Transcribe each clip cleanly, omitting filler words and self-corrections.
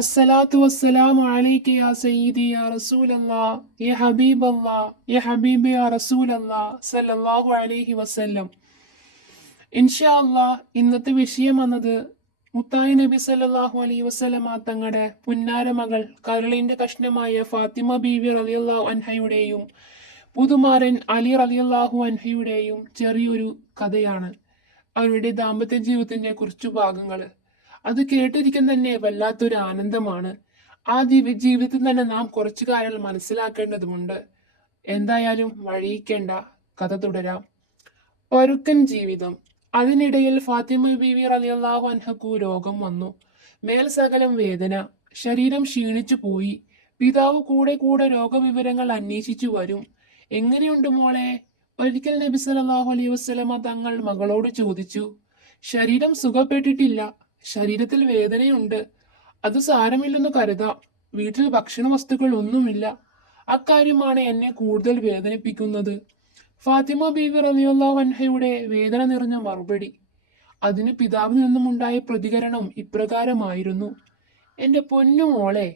الصلاة والسلام عليك يا سيدي يا رسول الله يا حبيب الله يا حبيبي يا رسول الله صلى الله عليه وسلم. ഇൻഷാ അല്ലാഹ് ഇന്നത്തെ വിഷയം വന്നത് മുത്തായി നബി സല്ലല്ലാഹു അലൈഹി വസല്ലമ തങ്ങളുടെ പുന്നാര മകൾ കരളിന്റെ കഷ്ണമായ ഫാത്തിമ ബീവി റളിയല്ലാഹു അൻഹയുടെയും പുതുമാരൻ അലി റളിയല്ലാഹു അൻഹയുടെയും ചെറിയൊരു കഥയാണ്. അവരുടെ ദാമ്പത്യ ജീവിതത്തിന്റെ കുറച്ചു ഭാഗങ്ങൾ അത് കേട്ടിരിക്കാൻ തന്നെ വല്ലാത്തൊരു ആനന്ദമാണ്. ആ ജീവിതത്തിൽ തന്നെ നാം കുറച്ചു കാര്യങ്ങൾ മനസ്സിലാക്കേണ്ടതുണ്ട്. എന്തായാലും വഴിയിക്കേണ്ട, കഥ തുടരാം. പരുക്കൻ ജീവിതം. അതിനിടയിൽ ഫാത്തിമ ബീവി റളിയല്ലാഹു അൻഹക്കു രോഗം വന്നു. മേൽ സകലം വേദന, ശരീരം ക്ഷീണിച്ചു പോയി. പിതാവ് കൂടെ കൂടെ രോഗവിവരങ്ങൾ അന്വേഷിച്ചു വരും. എങ്ങനെയുണ്ട് മോളെ? ഒരിക്കൽ നബി സല്ലല്ലാഹു അലൈഹി വസല്ലമ തങ്ങൾ മകളോട് ചോദിച്ചു. ശരീരം സുഖപ്പെട്ടിട്ടില്ല, ശരീരത്തിൽ വേദനയുണ്ട്. അത് സാരമില്ലെന്ന് കരുതാം. വീട്ടിൽ ഭക്ഷണ വസ്തുക്കൾ ഒന്നുമില്ല. അക്കാര്യമാണ് എന്നെ കൂടുതൽ വേദനിപ്പിക്കുന്നത്. ഫാത്തിമ ബീവി റളിയല്ലാഹു അൻഹയുടെ വേദന നിറഞ്ഞ മറുപടി. അതിന് പിതാവിൽ നിന്നുമുണ്ടായ പ്രതികരണം ഇപ്രകാരമായിരുന്നു. എന്റെ പൊന്നു മോളെ,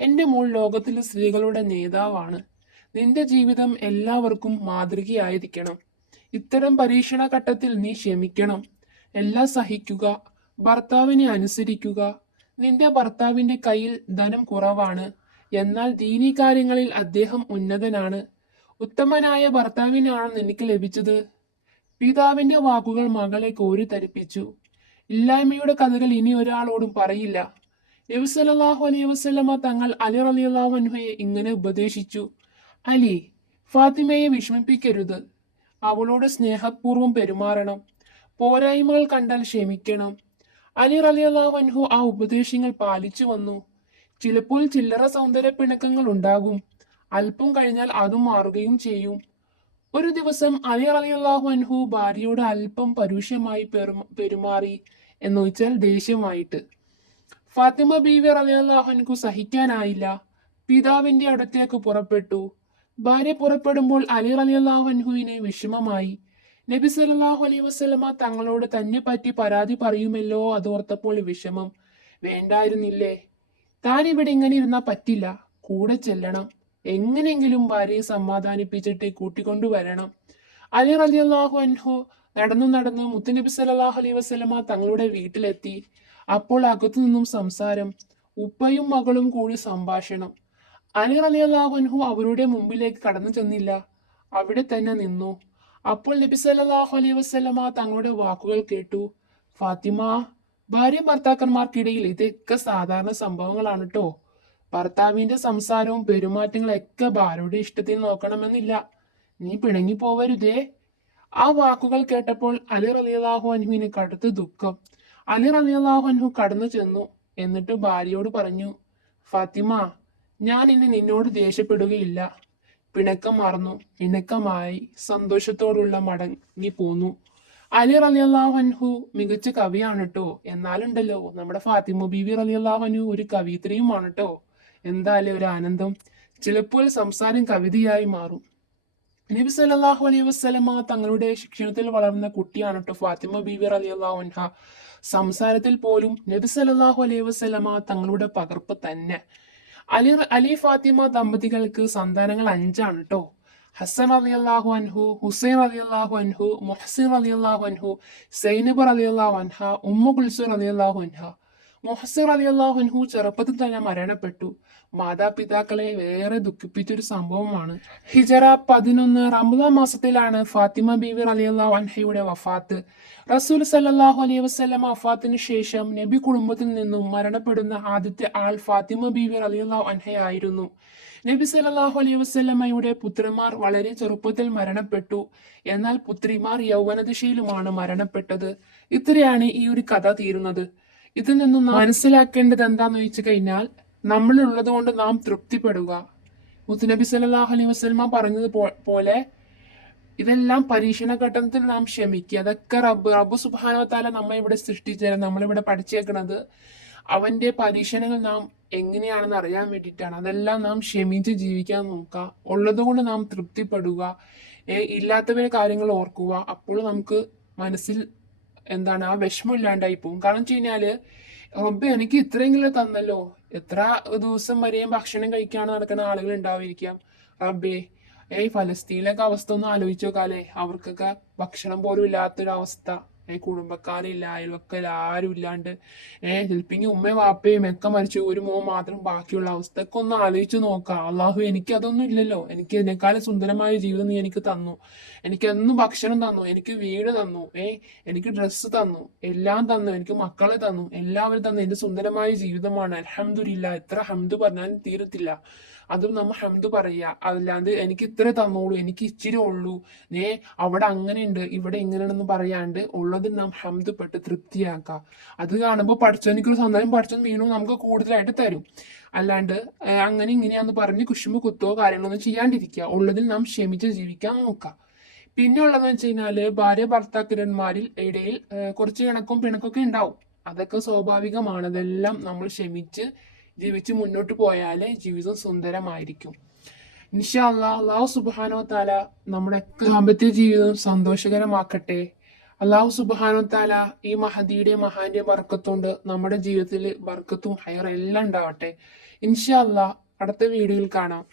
എന്റെ മോൾ ലോകത്തിലെ സ്ത്രീകളുടെ നേതാവാണ്. നിന്റെ ജീവിതം എല്ലാവർക്കും മാതൃകയായിരിക്കണം. ഇത്തരം പരീക്ഷണ ഘട്ടത്തിൽ നീ ക്ഷമിക്കണം, എല്ലാം സഹിക്കുക, ഭർത്താവിനെ അനുസരിക്കുക. നിന്റെ ഭർത്താവിന്റെ കയ്യിൽ ധനം കുറവാണ്, എന്നാൽ ദീനീ കാര്യങ്ങളിൽ അദ്ദേഹം ഉന്നതനാണ്. ഉത്തമനായ ഭർത്താവിനാണ് നിനക്ക് ലഭിച്ചത്. പിതാവിന്റെ വാക്കുകൾ മകളെ കോരിത്തരിപ്പിച്ചു. ഇല്ലായ്മയുടെ കഥകൾ ഇനി ഒരാളോടും പറയില്ല. നബി സല്ലല്ലാഹു അലൈഹി വസല്ലമ തങ്ങൾ അലി റളിയല്ലാഹു അൻഹയെ ഇങ്ങനെ ഉപദേശിച്ചു. അലി, ഫാത്തിമയെ വിഷമിപ്പിക്കരുത്. അവളോട് സ്നേഹപൂർവ്വം പെരുമാറണം. പോരായ്മകൾ കണ്ടാൽ ക്ഷമിക്കണം. അലി റളിയല്ലാഹു അൻഹു ആ ഉപദേശങ്ങൾ പാലിച്ചു വന്നു. ചിലപ്പോൾ ചില്ലറ സൗന്ദര്യ പിണക്കങ്ങൾ ഉണ്ടാകും. അല്പം കഴിഞ്ഞാൽ അതും മാറുകയും ചെയ്യും. ഒരു ദിവസം അലി റളിയല്ലാഹു അൻഹു ഭാര്യയോട് അല്പം പരുഷമായി പെരുമാറി, എന്ന് വെച്ചാൽ ദേഷ്യമായിട്ട്. ഫാത്തിമ ബീവി റളിയല്ലാഹു അൻഹു സഹിക്കാനായില്ല. പിതാവിന്റെ അടുത്തേക്ക് പുറപ്പെട്ടു. ഭാര്യ പുറപ്പെടുമ്പോൾ അലി റളിയല്ലാഹു അൻഹുവിന് വിഷമമായി. നബി സല്ലല്ലാഹു അലൈഹി വസല്ലമ തങ്ങളോട് തന്നെ പറ്റി പരാതി പറയുമല്ലോ അതോർത്തപ്പോൾ വിഷമം. വേണ്ടായിരുന്നില്ലേ? താൻ ഇവിടെ ഇങ്ങനെ ഇരുന്നാ പറ്റില്ല, കൂടെ ചെല്ലണം. എങ്ങനെയെങ്കിലും ഭാര്യയെ സമാധാനിപ്പിച്ചിട്ട് കൂട്ടിക്കൊണ്ടുവരണം. അലി റളിയല്ലാഹു അൻഹു നടന്നു നടന്ന് മുത്തുനബി സല്ലല്ലാഹു അലൈഹി വസല്ലമ തങ്ങളുടെ വീട്ടിലെത്തി. അപ്പോൾ അകത്തു നിന്നും സംസാരം, ഉപ്പയും മകളും കൂടി സംഭാഷണം. അലി റളിയല്ലാഹു അൻഹു അവരുടെ മുമ്പിലേക്ക് കടന്നു ചെന്നില്ല, അവിടെ തന്നെ നിന്നു. അപ്പോൾ നബി സല്ലല്ലാഹു അലൈഹി വസല്ലമ തങ്ങളുടെ വാക്കുകൾ കേട്ടു. ഫാത്തിമ, ഭാര്യ ഭർത്താക്കന്മാർക്കിടയിൽ ഇതൊക്കെ സാധാരണ സംഭവങ്ങളാണ് കേട്ടോ. ഭർത്താവിന്റെ സംസാരവും പെരുമാറ്റങ്ങളൊക്കെ ഭാര്യയുടെ ഇഷ്ടത്തിൽ നോക്കണമെന്നില്ല. നീ പിണങ്ങി പോവരുതേ. ആ വാക്കുകൾ കേട്ടപ്പോൾ അലി റളിയല്ലാഹു അൻഹുവിന് കടുത്ത ദുഃഖം. അലി റളിയല്ലാഹു അൻഹു കടന്നു ചെന്നു. എന്നിട്ട് ഭാര്യയോട് പറഞ്ഞു, ഫാത്തിമ, ഞാൻ ഇനി നിന്നോട് ദേഷ്യപ്പെടുകയില്ല. പിണക്കം മറന്നു, ഇണക്കമായി സന്തോഷത്തോടുള്ള മടങ്ങി പോന്നു. അലി റളിയല്ലാഹു അൻഹു മികച്ച കവിയാണ് കേട്ടോ. എന്നാലുണ്ടല്ലോ നമ്മുടെ ഫാത്തിമ ബീവി റളിയല്ലാഹു അൻഹു ഒരു കവിത്രിയുമാണ് കേട്ടോ. എന്തായാലും ഒരു ആനന്ദം. ചിലപ്പോൾ സംസാരം കവിതയായി മാറും. നബി സല്ലല്ലാഹു അലൈഹി വസല്ലമ തങ്ങളുടെ ശിക്ഷണത്തിൽ വളർന്ന കുട്ടിയാണ് കേട്ടോ ഫാത്തിമ ബീവി റളിയല്ലാഹു അൻഹ. സംസാരത്തിൽ പോലും നബി സല്ലല്ലാഹു അലൈഹി വസല്ലമ തങ്ങളുടെ പകർപ്പ് തന്നെ. അലി ഫാത്തിമ ദമ്പതികൾക്ക് സന്താനങ്ങൾ 5 കേട്ടോ. ഹസൻ റളിയല്ലാഹു അൻഹു, ഹുസൈൻ റളിയല്ലാഹു അൻഹു, മുഹ്സിൻ റളിയല്ലാഹു അൻഹു, സൈനബ് റളിയല്ലാഹു അൻഹ, ഉമ്മു കുൽസൂം റളിയല്ലാഹു അൻഹ. മുഹ്സിൻ റളിയല്ലാഹു അൻഹു ചെറുപ്പത്തിൽ തന്നെ മരണപ്പെട്ടു. മാതാപിതാക്കളെ വേറെ ദുഃഖിപ്പിച്ചൊരു സംഭവമാണ്. ഹിജറ 11 റമദാൻ മാസത്തിലാണ് ഫാത്തിമ ബീവി റളിയല്ലാഹു അൻഹയുടെ വഫാത്ത്. റസൂൽ സല്ലല്ലാഹു അലൈഹി വസല്ലമ വഫാത്തിന് ശേഷം നബി കുടുംബത്തിൽ നിന്നും മരണപ്പെടുന്ന ആദ്യത്തെ ആൾ ഫാത്തിമ ബീവി റളിയല്ലാഹു അൻഹയായിരുന്നു. നബി സല്ലല്ലാഹു അലൈഹി വസല്ലമയുടെ പുത്രന്മാർ വളരെ ചെറുപ്പത്തിൽ മരണപ്പെട്ടു. എന്നാൽ പുത്രിമാർ യൗവനദശയിലുമാണ് മരണപ്പെട്ടത്. ഇത്രയാണ് ഈ ഒരു കഥ തീരുന്നത്. ഇതിൽ നിന്നും മനസ്സിലാക്കേണ്ടത് എന്താന്ന് വെച്ച് കഴിഞ്ഞാൽ, നമ്മളുള്ളത് കൊണ്ട് നാം തൃപ്തിപ്പെടുക. മുത്തുനബി സല്ലല്ലാഹു അലൈഹി വസല്ലമ പറഞ്ഞത് പോലെ ഇതെല്ലാം പരീക്ഷണ ഘട്ടത്തിൽ നാം ക്ഷമിക്കുക. അതൊക്കെ റബ്ബ് സുബ്ഹാനഹു വ തആല നമ്മെ ഇവിടെ സൃഷ്ടിച്ചത്, നമ്മളിവിടെ പഠിച്ചേക്കുന്നത് അവന്റെ പരീക്ഷണങ്ങൾ നാം എങ്ങനെയാണെന്ന് അറിയാൻ വേണ്ടിയിട്ടാണ്. അതെല്ലാം നാം ക്ഷമിച്ച് ജീവിക്കാൻ നോക്കുക. ഉള്ളത് കൊണ്ട് നാം തൃപ്തിപ്പെടുക. ഇല്ലാത്തവരെ കാര്യങ്ങൾ ഓർക്കുക. അപ്പോൾ നമുക്ക് മനസ്സിൽ എന്താണ് ആ വിഷമം ഇല്ലാണ്ടായി പോകും. കാരണം വെച്ച് കഴിഞ്ഞാല് റബ്ബ് എനിക്ക് ഇത്രയെങ്കിലും തന്നല്ലോ, എത്ര ദിവസം വരെയും ഭക്ഷണം കഴിക്കാണ് നടക്കുന്ന ആളുകൾ ഉണ്ടാവുമായിരിക്കാം. റബ്ബേ, ഫലസ്തീനിലൊക്കെ അവസ്ഥ ഒന്ന് ആലോചിച്ച് നോക്കാല്ലേ. അവർക്കൊക്കെ ഭക്ഷണം പോലും ഇല്ലാത്തൊരവസ്ഥ. കുടുംബക്കാരില്ല, അയൽവക്കൽ ആരും ഇല്ലാണ്ട് ചിലപ്പെങ്കിൽ ഉമ്മയും വാപ്പയും ഒക്കെ മരിച്ചു, ഒരു മോൻ മാത്രം ബാക്കിയുള്ള അവസ്ഥയൊക്കെ ഒന്ന് ആലോചിച്ച് നോക്കാം. അള്ളാഹു എനിക്ക് അതൊന്നും ഇല്ലല്ലോ. എനിക്ക് ഇതിനേക്കാളും സുന്ദരമായ ജീവിതം നീ എനിക്ക് തന്നു. എനിക്ക് എന്നും ഭക്ഷണം തന്നു, എനിക്ക് വീട് തന്നു, എനിക്ക് ഡ്രസ്സ് തന്നു, എല്ലാം തന്നു, എനിക്ക് മക്കളെ തന്നു, എല്ലാവരും തന്നു. എന്റെ സുന്ദരമായ ജീവിതമാണ്. അൽഹംദുലില്ലാ. എത്ര ഹംദ് പറഞ്ഞാലും തീരത്തില്ല. അതും നമ്മ ഹംദ് പറയുക. അല്ലാണ്ട് എനിക്ക് ഇത്ര തന്നോളൂ, എനിക്ക് ഇച്ചിരി ഉള്ളൂ, അവിടെ അങ്ങനെയുണ്ട് ഇവിടെ ഇങ്ങനെയാണെന്ന് പറയാണ്ട് ഉള്ളത് നാം ഹംദ് പെട്ട് തൃപ്തിയാക്കുക. അത് കാണുമ്പോൾ പഠിച്ചവനിക്കൊരു സന്താനം പഠിച്ചവൻ വീണ്ടും നമുക്ക് കൂടുതലായിട്ട് തരും. അല്ലാണ്ട് അങ്ങനെ ഇങ്ങനെയാന്ന് പറഞ്ഞ് കുശുമ്പ് കുത്തോ കാര്യങ്ങളൊന്നും ചെയ്യാണ്ടിരിക്കുക. ഉള്ളതിൽ നാം ക്ഷമിച്ച് ജീവിക്കാൻ നോക്കുക. പിന്നെ ഉള്ളതെന്ന് വെച്ച് കഴിഞ്ഞാല് ഭാര്യ ഭർത്താക്കന്മാരിൽ ഇടയിൽ കുറച്ച് ഇണക്കും പിണക്കൊക്കെ ഉണ്ടാവും. അതൊക്കെ സ്വാഭാവികമാണ്. അതെല്ലാം നമ്മൾ ക്ഷമിച്ച് ജീവിച്ച് മുന്നോട്ട് പോയാലേ ജീവിതം സുന്ദരമായിരിക്കും. ഇൻഷാ അല്ലാഹ്. അള്ളാഹു സുബ്ഹാനഹു വ തആല നമ്മുടെ ദാമ്പത്യ ജീവിതം സന്തോഷകരമാക്കട്ടെ. അള്ളാഹു സുബ്ഹാനഹു വ തആല ഈ മഹദിയുടെ മഹാന്റെ ബർക്കത്തുകൊണ്ട് നമ്മുടെ ജീവിതത്തിൽ ബർക്കത്തും ഹൈറും എല്ലാം ഉണ്ടാവട്ടെ. ഇൻഷാ അല്ലാഹ്. അടുത്ത വീഡിയോയിൽ കാണാം.